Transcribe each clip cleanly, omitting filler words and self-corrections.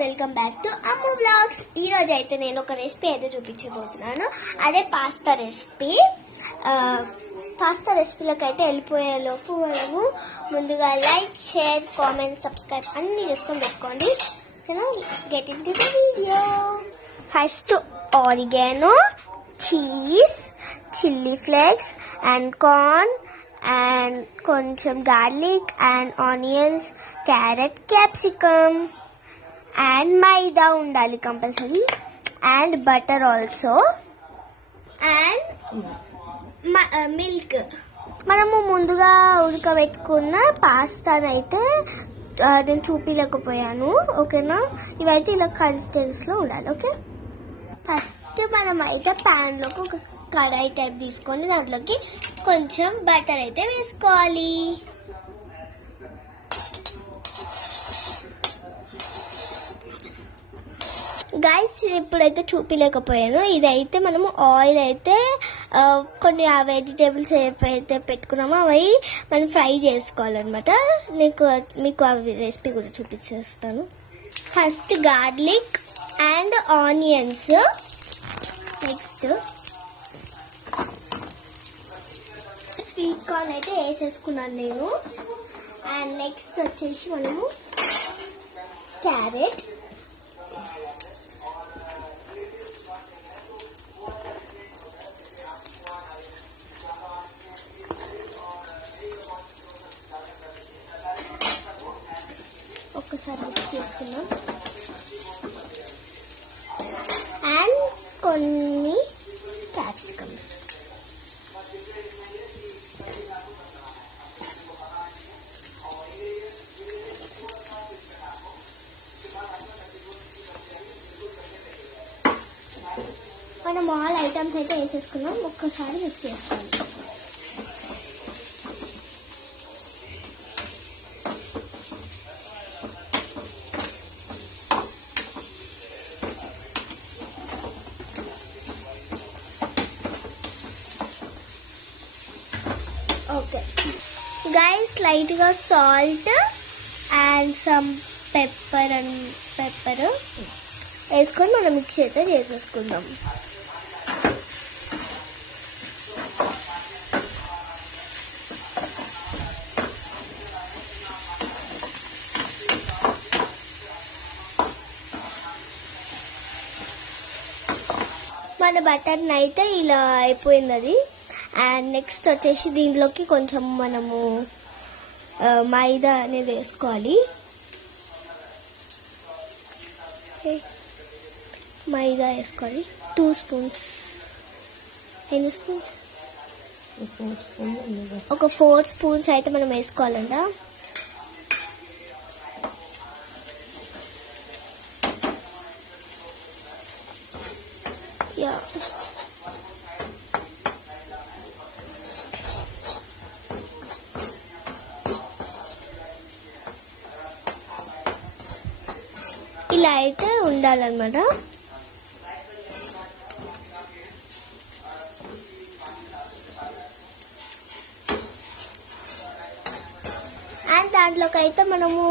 Welcome back to Ammu vlogs. ఈ రోజు అయితే నేను ఒక రెసిపీ అయితే చూపించబోతున్నాను. అదే పాస్తా రెసిపీ. పాస్తా రెసిపీలోకి అయితే వెళ్ళిపోయేలోపు మనము ముందుగా లైక్, షేర్, కామెంట్, సబ్స్క్రైబ్ అన్నీ చేసుకొని పెట్టుకోండి. Get in to the video. First oregano, cheese, chilli flakes and corn and కొంచెం garlic and onions, carrot, capsicum and maida ఉండాలి compulsory, and butter also, and milk. మనము ముందుగా ఉడకబెట్టుకున్న పాస్తాను అయితే నేను చూపించలేకపోయాను, ఓకేనా? ఇవైతే ఇలా కన్సిస్టెన్సీలో ఉండాలి, ఓకే? ఫస్ట్ మనం అయితే ప్యాన్లోకి ఒక కడాయి టైప్ తీసుకొని దాంట్లోకి కొంచెం బటర్ అయితే వేసుకోవాలి. గైస్ ఇప్పుడైతే చూపించలేకపోయాను. ఇదైతే మనము ఆయిల్ అయితే కొన్ని ఆ వెజిటేబుల్స్ ఏవైతే పెట్టుకున్నామో అవి మనం ఫ్రై చేసుకోవాలన్నమాట. మీకు ఆ రెసిపీ కూడా చూపించేస్తాను. First garlic and onions, next sweet corn అయితే వేసేసుకున్నాను నేను. అండ్ నెక్స్ట్ వచ్చేసి మనము క్యారెట్, ఒక్కసారి మిక్స్ చేసుకున్నాం, అండ్ కొన్ని క్యాప్సికమ్స్. మనం ఆల్ ఐటమ్స్ అయితే వేసేసుకున్నాం, ఒక్కసారి మిక్స్ చేసుకోండి. ఓకే గైస్, లైట్గా సాల్ట్ అండ్ సమ్ పెప్పర్ వేసుకొని మనం మిక్స్ అయితే చేసేసుకుందాం. మన బటర్ని అయితే ఇలా అయిపోయింది అది. అండ్ నెక్స్ట్ వచ్చేసి దీంట్లోకి కొంచెం మనము మైదా అనేది వేసుకోవాలి. మైదా వేసుకోవాలి 2 స్పూన్స్. ఎన్ని స్పూన్స్? ఒక 4 స్పూన్స్ అయితే మనం వేసుకోవాలంట. ఇలా అయితే ఉండాలన్నమాట. అండ్ దాంట్లోకి అయితే మనము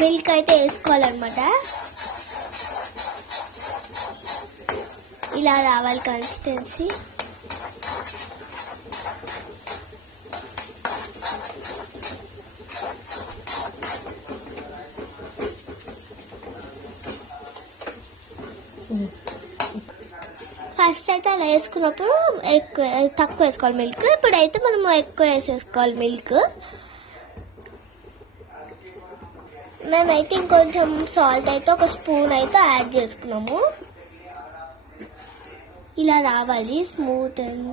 మిల్క్ అయితే వేసుకోవాలన్నమాట. ఇలా రావాలి కన్సిస్టెన్సీ. ఫస్ట్ అయితే అలా వేసుకున్నప్పుడు తక్కువ వేసుకోవాలి మిల్క్. ఇప్పుడైతే మనము ఎక్కువ వేసేసుకోవాలి మిల్క్. మేమైతే ఇంకొంచెం సాల్ట్ అయితే ఒక స్పూన్ అయితే యాడ్ చేసుకున్నాము. ఇలా రావాలి smooth and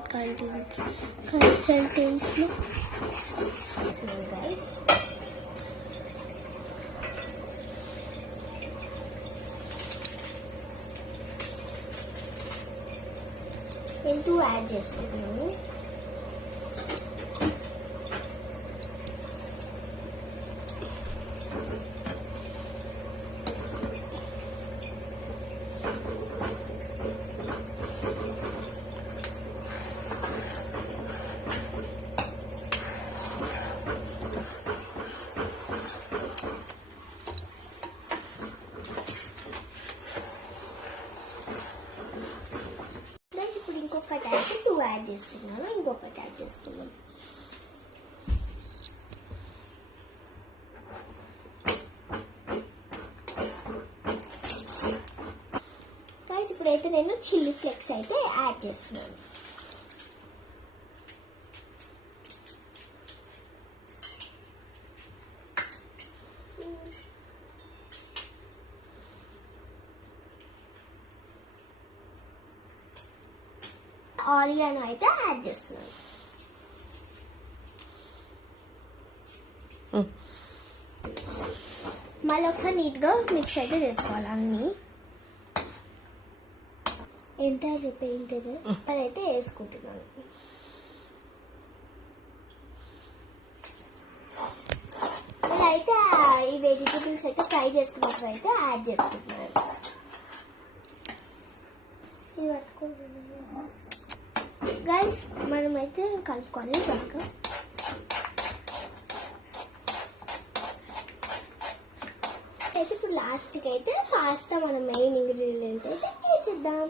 consistency. Into add చేసుకుంటున్నాము. చేసుకున్నాను, ఇంకొకటి యాడ్ చేసుకున్నాను. గైస్ ఇప్పుడైతే నేను చిల్లీ ఫ్లేక్స్ అయితే యాడ్ చేస్తున్నాను. ఆరిగానో అయితే యాడ్ చేస్తున్నాను. మళ్ళీ ఒకసారి నీట్గా మిక్స్ అయితే చేసుకోవాలి అన్నీ. ఎంత పెయింట్ అదైతే వేసుకుంటున్నాను. అయితే ఈ వెజిటేబుల్స్ అయితే ఫ్రై చేసుకున్నప్పుడు అయితే యాడ్ చేసుకుంటున్నాను. ఇది పట్టుకుంటున్నాను. గైస్ మనమైతే కలుపుకోవాలి బాగా. అయితే ఇప్పుడు లాస్ట్కి అయితే పాస్తా మన మెయిన్ ఇంగ్రీడియంట్ అయితే వేసిద్దాం.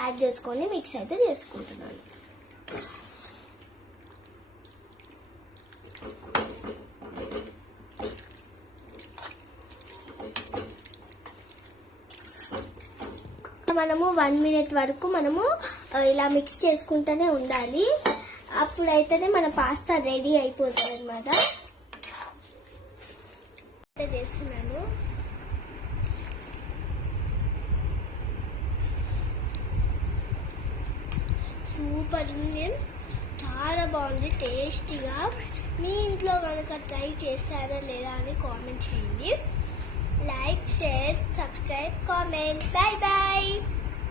యాడ్ చేసుకొని మిక్స్ అయితే చేసుకుంటున్నాను. మనము 1 minute వరకు మనము ఇలా మిక్స్ చేసుకుంటూనే ఉండాలి. అప్పుడైతేనే మన పాస్తా రెడీ అయిపోతుంది అన్నమాట. చేస్తున్నాను. సూపర్ ఉంది, చాలా బాగుంది, టేస్టీగా. మీ ఇంట్లో కనుక ట్రై చేస్తారా లేదా అని కామెంట్ చేయండి. Like, share, subscribe, comment. Bye bye.